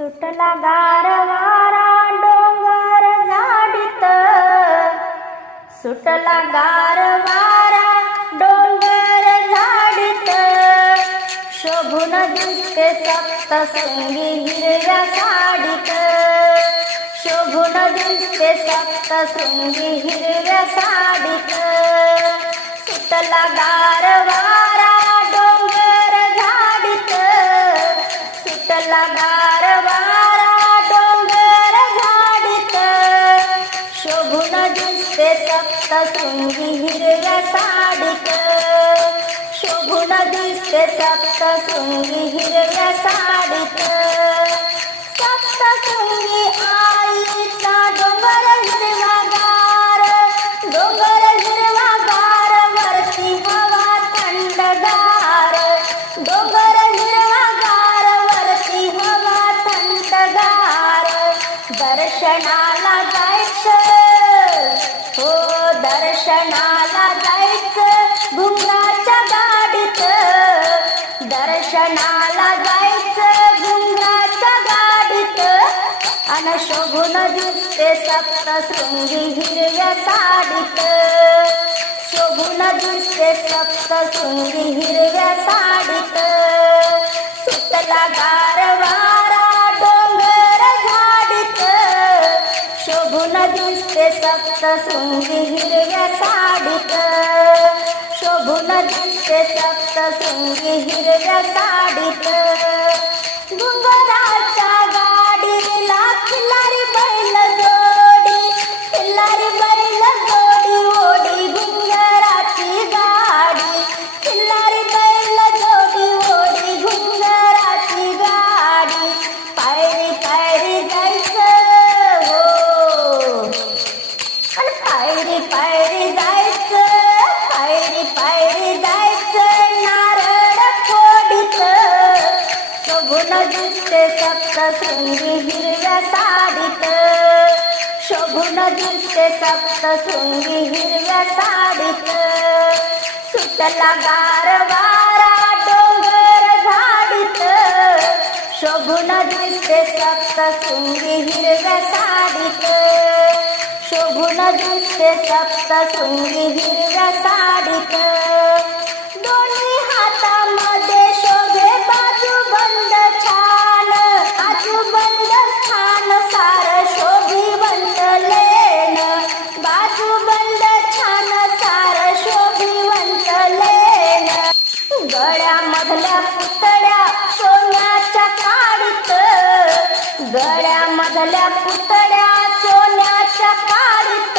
सुटला गारवारा डोंगर झाडीत. सुटला गारवारा डोंगर झाडीत. शोभून दिसते सप्तसंगी हिरव्या साडीत. शोभून दिसते सप्तसंगी हिरव्या साडीत. सुटला गारवारा सप्तशृंगी हिरव्या साडीत शोभून दिसते सप्तशृंगी हिरव्या साडीत शोभून दिसते सप्तशृंगी हिरव्या साडीत. शोभून दिसते सप्तशृंगी हिरव्या साडीत. सुतला गारवारा डोंगर झाडीत. शोभून दिसते सप्तशृंगी हिरव्या साडीत. शोभून दिसते सप्तशृंगी हिरव्या साडीत. सप्तशृंगी हिरव्या साडीत. शोभून दिसते सप्तशृंगी हिरव्या साडीत. सुटला गारवारा डोंगर झाडीत. शोभून दिसते सप्तशृंगी हिरव्या साडीत. शोभून दिसते सप्तशृंगी हिरव्या साडीत. दोन्ही गळ्यामधल्या पुतळ्या सोन्याच्या काडीत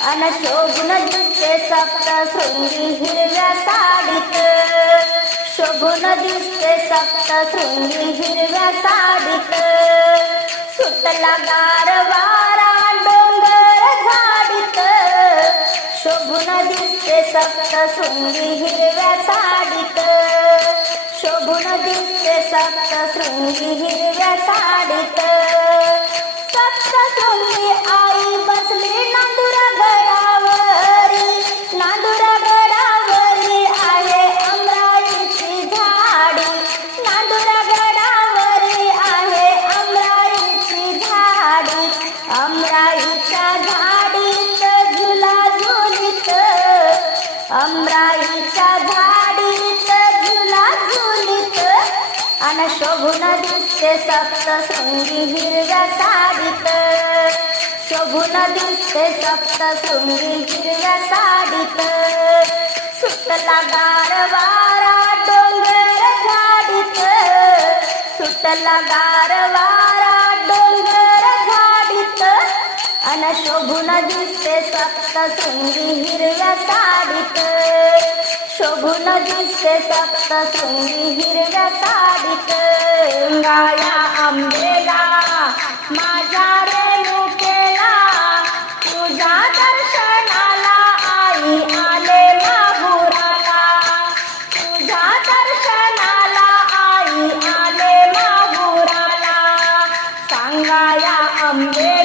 अन शोभून दिसते सप्त सप्तशृंगी हिरव्या साडीत. शोभून दिसते सप्त सप्तशृंगी हिरव्या साडीत. सुटला गारवारा डोंगर झाडीत. शोभून दिसते सप्त सप्तशृंगी हिरव्या साडीत. शोभून दिसते सप्त सप्तशृंगी हिरव्या साडीत. अमराईच्या आई बसली नांदुरा गडावरी नांदुरा आहे झाडी. छान शोभून दिसते सप्त सप्तशृंगी हिरव्या साडीत. शोभून दिसते सप्त सप्तशृंगी हिरव्या साडीत. सुटला गारवारा डोंगर झाडीत. सुटला गारवारा डोंगर झाडीत. अन शोभून दिसते सप्त सप्तशृंगी हिरव्या साडीत. शोभून दिसते सप्तशृंगी हिरव्या साडीत. गाया आंबेला माझ्या रेणुकेला तुझ्या दर्शनाला आई आले माहुराला. तुझ्या दर्शनाला आई आले माहुराला. सांगाया अंबेला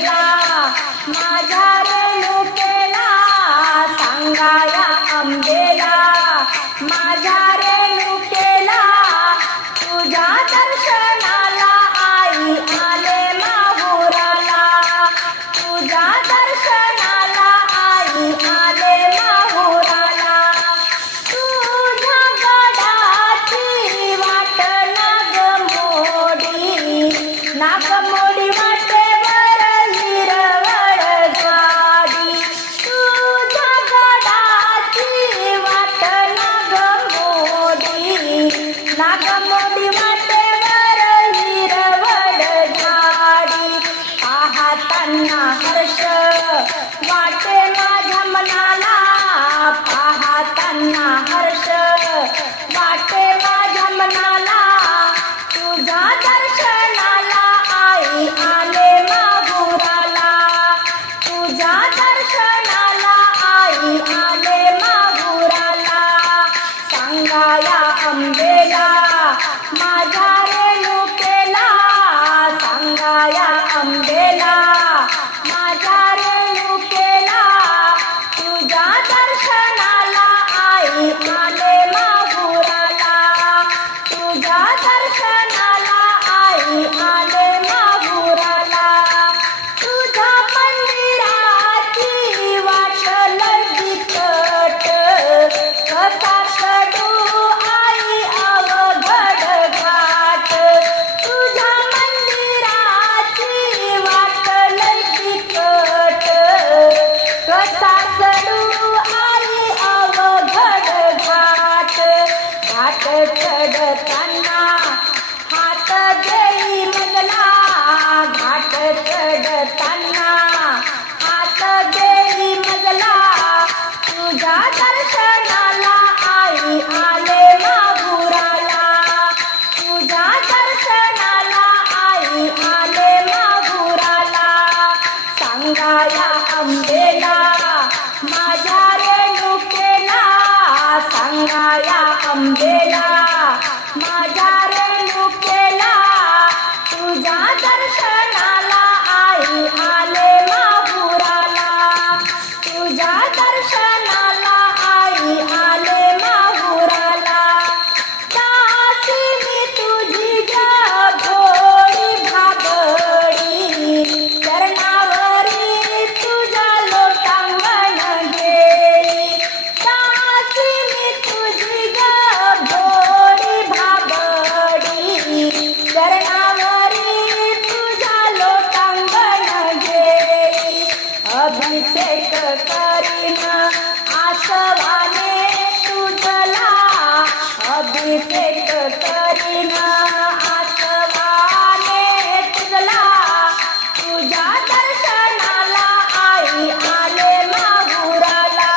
Ja, da संकट करीना आसवाने तुझला अभिषेक करीना आसवाने तुझला तुझ्या दर्शनाला आई आले माहुराला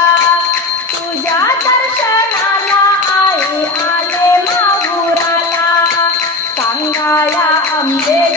तुझ्या दर्शनाला आले माहुराला सांगाया आंबे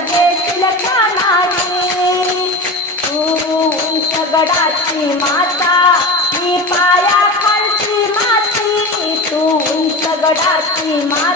देतील कानाची तू उंच गडाची माता मी पाया खालची माती. तू उंच माता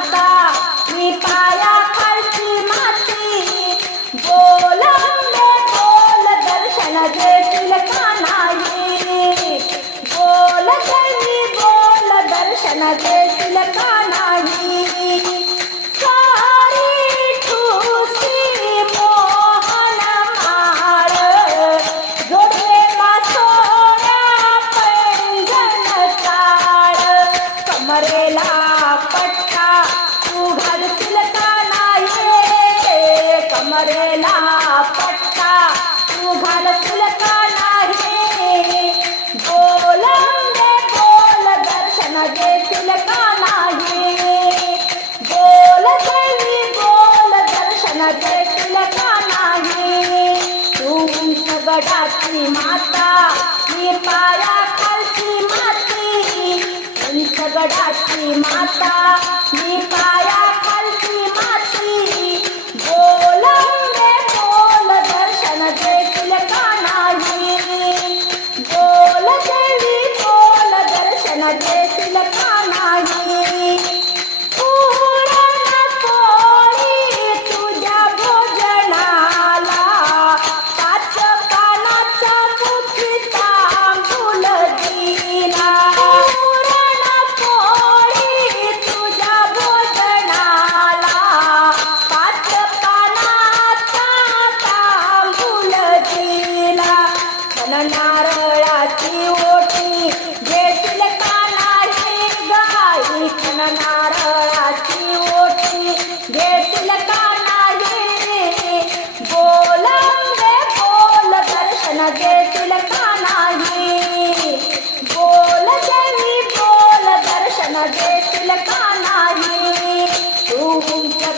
भेटल का नाही तू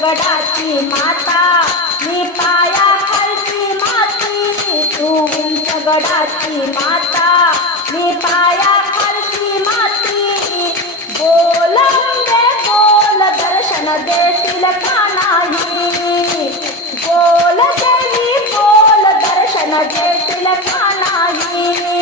गडाची माता मी पाया माती तू गडाची माता मी पाया माती. बोल मुंडे दर्शन देतील का नाही बोल देवी बोल दर्शन देतील का नाही